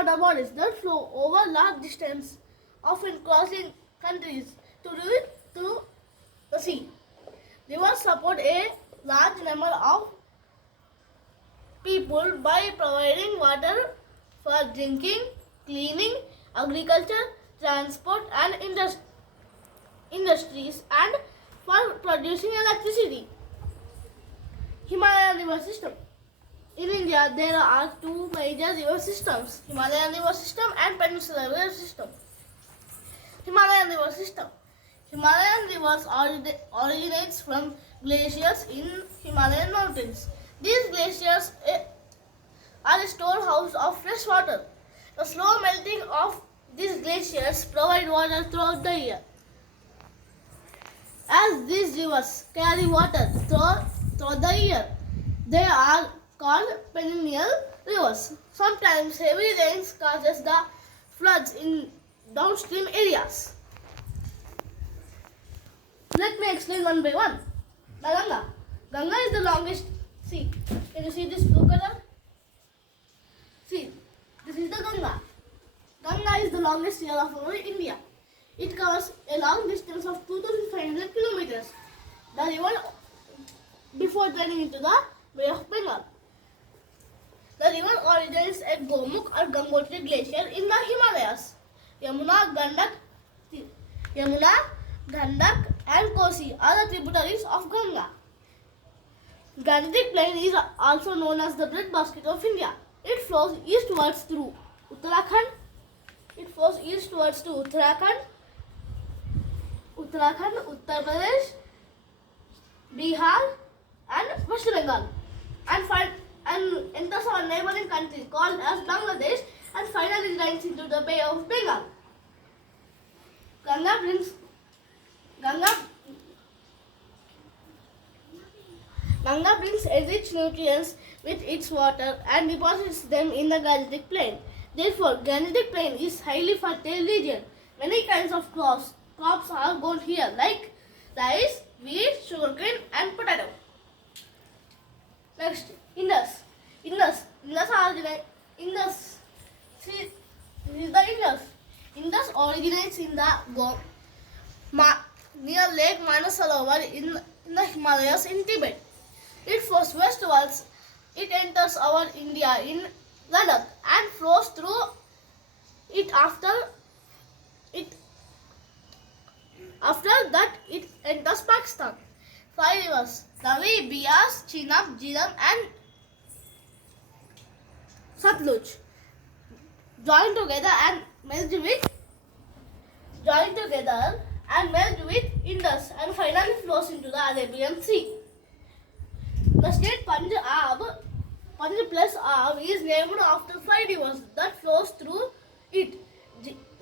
water bodies that flow over large distance, often crossing countries to reach to the sea. Rivers support a large number of people by providing water for drinking, cleaning, agriculture, transport and industries and for producing electricity. Himalayan river system. In India, there are two major river systems, Himalayan river system and Peninsular river system. Himalayan river system. Himalayan rivers originates from glaciers in Himalayan mountains. These glaciers are a storehouse of fresh water. The slow melting of these glaciers provide water throughout the year. As these rivers carry water throughout the year, they are called perennial rivers. Sometimes heavy rains causes the floods in downstream areas. Let me explain one by one. The Ganga. Ganga is the longest. See, can you see this blue color? See, this is the Ganga. Ganga is the longest river of our India. It covers a long distance of 2,500 kilometers. The river before draining into the Bay of Bengal. The river originates at Gomukh or Gangotri Glacier in the Himalayas. Yamuna, Gandak and Kosi are the tributaries of Ganga. Gangetic Plain is also known as the breadbasket of India. It flows eastwards through Uttarakhand. Uttar Pradesh, Bihar and West Bengal and enters our neighboring country called as Bangladesh and finally drains into the Bay of Bengal. Ganga brings rich nutrients with its water and deposits them in the Gangetic Plain. Therefore, Gangetic Plain is highly fertile region. Many kinds of crops are grown here like rice, wheat, sugarcane and potato. Next, Indus. See, this is the Indus. Indus originates in the near Lake Manasarovar in the Himalayas in Tibet. It flows westwards. It enters our India in Ladakh and flows through it after that it enters Pakistan. 5 rivers: Ravi, Bias, Chenab, Jhelum and Satluj join together and merge with Indus and finally flows into the Arabian Sea. The state Punjab plus Ab is named after 5 rivers that flows through it: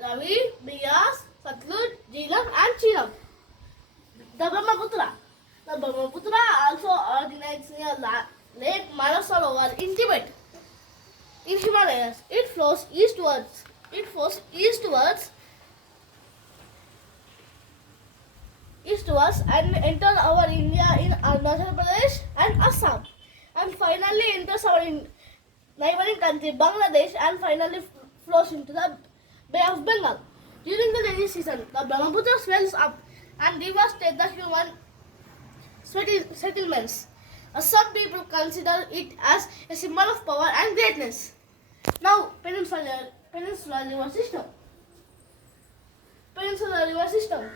Ravi, Bias, Satluj, Jhelum and Chenab. The Brahmaputra also originates near Lake Manasarovar in Tibet. In Himalayas, it flows eastwards and enters our India in Arunachal Pradesh and Assam, and finally enters our neighboring country Bangladesh and finally flows into the Bay of Bengal. During the rainy season, the Brahmaputra swells up and devastates the human settlements. Some people consider it as a symbol of power and greatness. Now, Peninsular river system.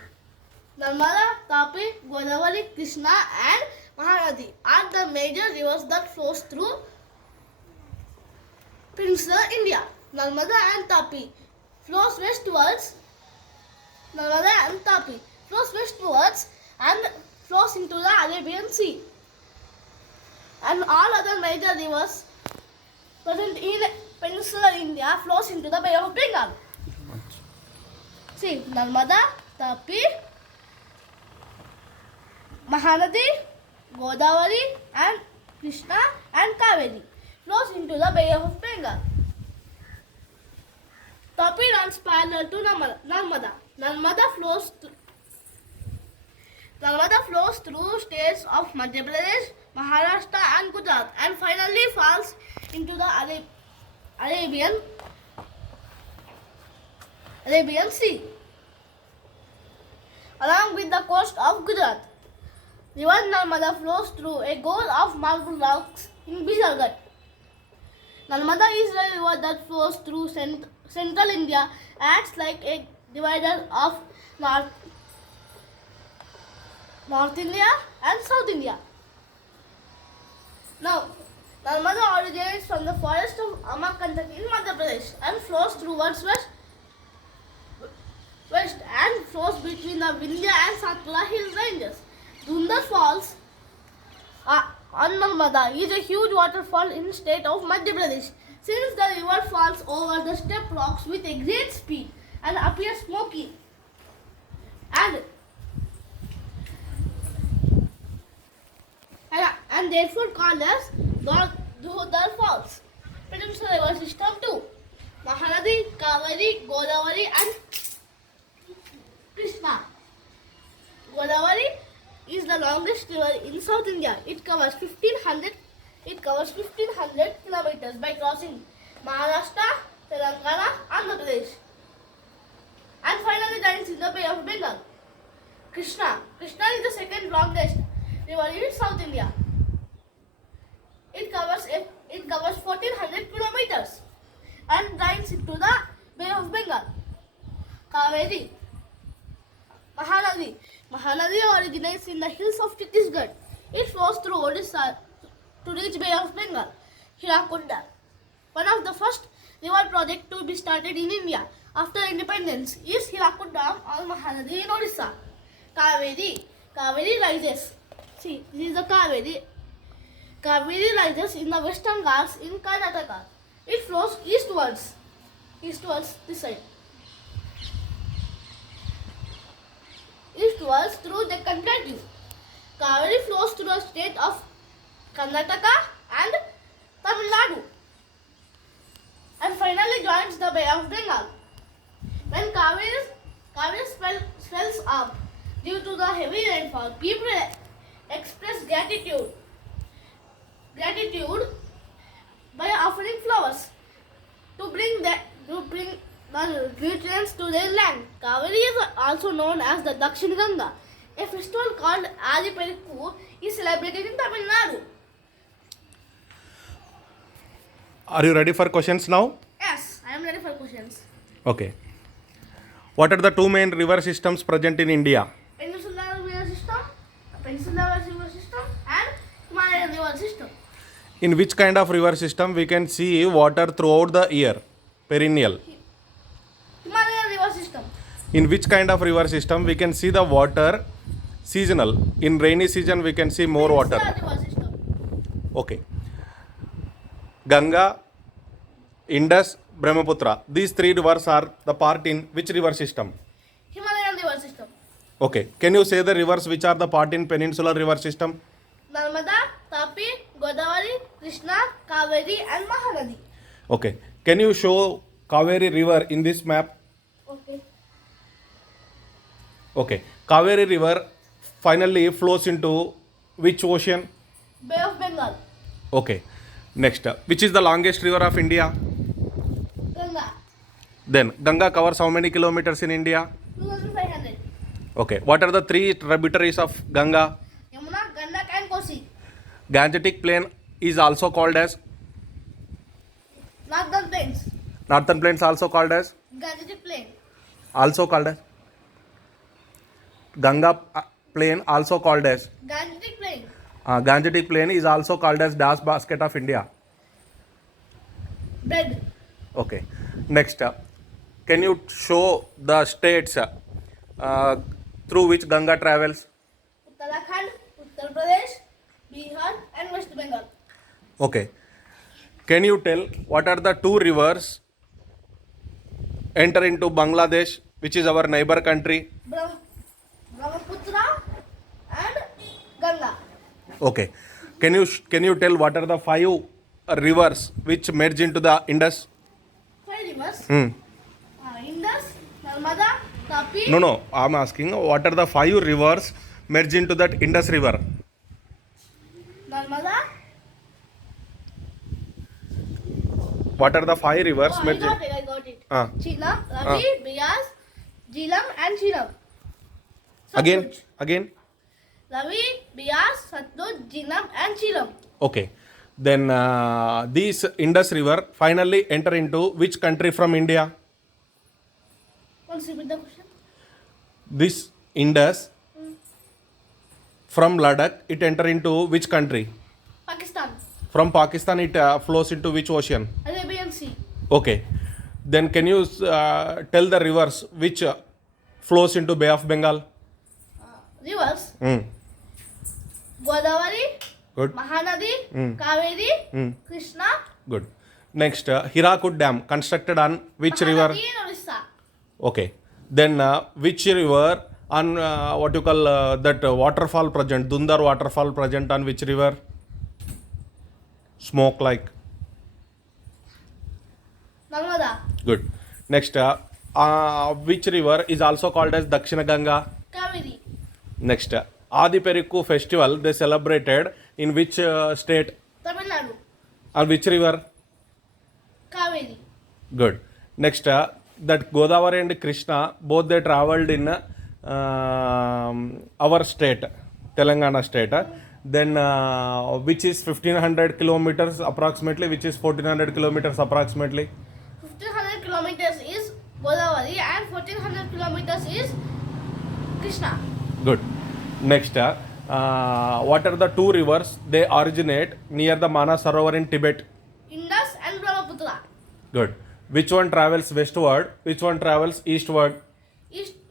Narmada, Tapi, Godavari, Krishna and Mahanadi are the major rivers that flows through Peninsular India. Narmada and Tapi flows westwards and flows into the Arabian Sea. And all other major rivers present in Peninsular India flows into the Bay of Bengal. See, Narmada, Tapi, Mahanadi, Godavari and Krishna and Kaveri flows into the Bay of Bengal. Tapi runs parallel to Narmada. Narmada flows through states of Madhya Pradesh, Maharashtra and Gujarat and finally falls into the Arabian Arabian Sea. Along with the coast of Gujarat, River Narmada flows through a goal of marble rocks in Bihargarh. Narmada is a river that flows through central India, acts like a divider of North India and South India. Now, Narmada originates from the forest of Amarkantak in Madhya Pradesh and flows towards west and flows between the Vindhya and Satpura hill ranges. Dhundar Falls on Narmada is a huge waterfall in the state of Madhya Pradesh. Since the river falls over the steppe rocks with a great speed and appears smoky and therefore called as Dhundar Falls. Peninsula river system 2. Mahanadi, Kaveri, Godavari and Krishna. Godavari is the longest river in South India. It covers 1500 kilometers by crossing Maharashtra, Telangana, Andhra Pradesh, and finally joins in the Bay of Bengal. Krishna is the second longest river in South India. It covers 1400 kilometers and joins into the Bay of Bengal. Kaveri. Mahanadi originates in the hills of Chhattisgarh. It flows through Odisha to reach Bay of Bengal. Hirakunda, one of the first river projects to be started in India after independence, is Hirakunda on Mahanadi in Odisha. Kaveri rises. See, this is the Kaveri. Kaveri rises in the Western Ghats in Karnataka. It flows eastwards this side. Eastwards through the Plateau. Kaveri flows through the state of Karnataka and Tamil Nadu and finally joins the Bay of Bengal. When Kaveri swells up due to the heavy rainfall, people express gratitude by offering flowers to bring the nutrients to their land. Kaveri is also known as the Dakshin Ganga. A festival called Adi Perikku is celebrated in Tamil Nadu. Are you ready for questions now? Yes, I am ready for questions. Okay. What are the two main river systems present in India? Peninsular river system and Himalayan river system. In which kind of river system we can see water throughout the year? Perennial. Himalayan river system. In which kind of river system we can see the water seasonal? In rainy season we can see more water. Peninsular river system. Okay. Ganga, Indus, Brahmaputra. These three rivers are the part in which river system? Himalayan river system. Okay. Can you say the rivers which are the part in peninsular river system? Narmada, Tapi, Godavari, Krishna, Kaveri and Mahanadi. Okay. Can you show Kaveri river in this map? Okay. Okay. Kaveri river finally flows into which ocean? Bay of Bengal. Okay. Next. Which is the longest river of India? Ganga. Then Ganga covers how many kilometers in India? 2500. Okay. What are the three tributaries of Ganga? Yamuna, Gandak and Kosi. Gangetic plain is also called as? Northern Plains. Northern plains also called as? Gangetic Plain. Also called as? Ganga plain also called as? Gangetic Plain. Gangetic plain is also called as Das basket of India. Bread. Okay. Next. Can you show the states through which Ganga travels? Uttarakhand, Uttar Pradesh, Bihar and West Bengal. Okay. Can you tell what are the two rivers enter into Bangladesh, which is our neighbor country? Brahmaputra and Ganga. Okay. Can you tell what are the five rivers which merge into the Indus? 5 rivers. Hmm. Indus, Narmada, Tapi. No. I'm asking what are the 5 rivers merge into that Indus river? Narmada. What are the 5 rivers Oh, merge? I got it. Chenab, Ravi, Bias, Jhelum, and Chenab. Again, Satluj. again. Ravi, Bias, Satluj, Jhelum, and Chenab. Okay. Then these Indus River finally enter into which country from India? Once repeat the question. This Indus from Ladakh, it enter into which country? Pakistan, From Pakistan, it flows into which ocean? Arabian Sea, Okay. Then can you tell the rivers which flows into Bay of Bengal? rivers, Hmm. Godavari, Good. Mahanadi, Kaveri, Krishna, Good. Next, Hirakud Dam constructed on which river? Mahanadi in Orissa, Okay. Then which river on what you call that waterfall present, Dundar waterfall present on which river? Smoke like. Narmada, Good. Next, which river is also called as Dakshina Ganga? Kaveri, Next, Adi Perikku festival they celebrated in which state? Tamil Nadu, On which river? Kaveri, Good. Next, that Godavari and Krishna both they traveled in our state, Telangana state. Then which is 1500 kilometers approximately, which is 1400 kilometers approximately. 1500 kilometers is Godavari and 1400 kilometers is Krishna. Good. Next, what are the two rivers they originate near the Manas Sarovar in Tibet? Indus and Brahmaputra. Good. Which one travels westward? Which one travels eastward?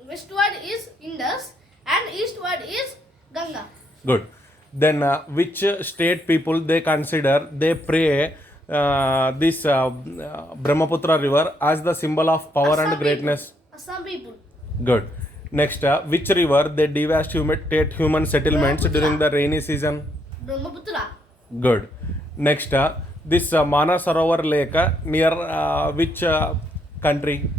Westward is Indus and eastward is Ganga. Good. Then which state people they consider they pray this Brahmaputra river as the symbol of power and greatness? Assam people. Good. Next, which river they devastate human settlements during the rainy season? Brahmaputra. Good. Next, this Manas Sarovar lake near which country?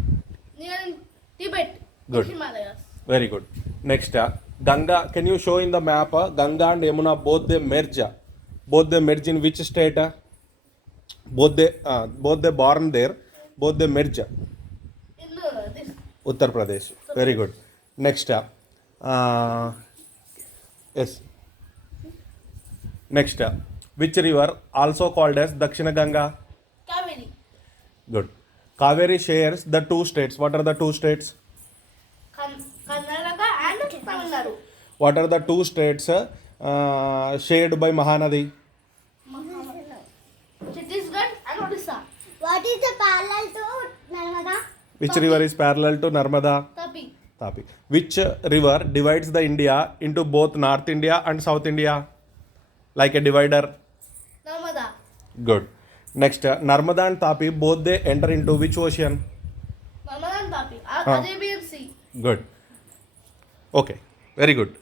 Near Tibet. Good. Himalayas. Very good. Next, Ganga. Can you show in the map? Ganga and Yamuna both they merge. Both they merge in which state? Both they born there. Both they merge. In this. Uttar Pradesh. Very good. Next, yes. Next, which river also called as Dakshina Ganga? Kaveri. Good. Kaveri shares the two states. What are the two states? Karnataka and Tamil Nadu. What are the two states shared by Mahanadi? Chhattisgarh and Odisha. What is the parallel to Narmada? Which river is parallel to Narmada? Tapi. Tapi. Which river divides the India into both North India and South India? Like a divider? Narmada. Good. Next, Narmada and Tapi both they enter into which ocean? Narmada and Tapi. Huh. Arabian Sea. Good. Okay. Very good.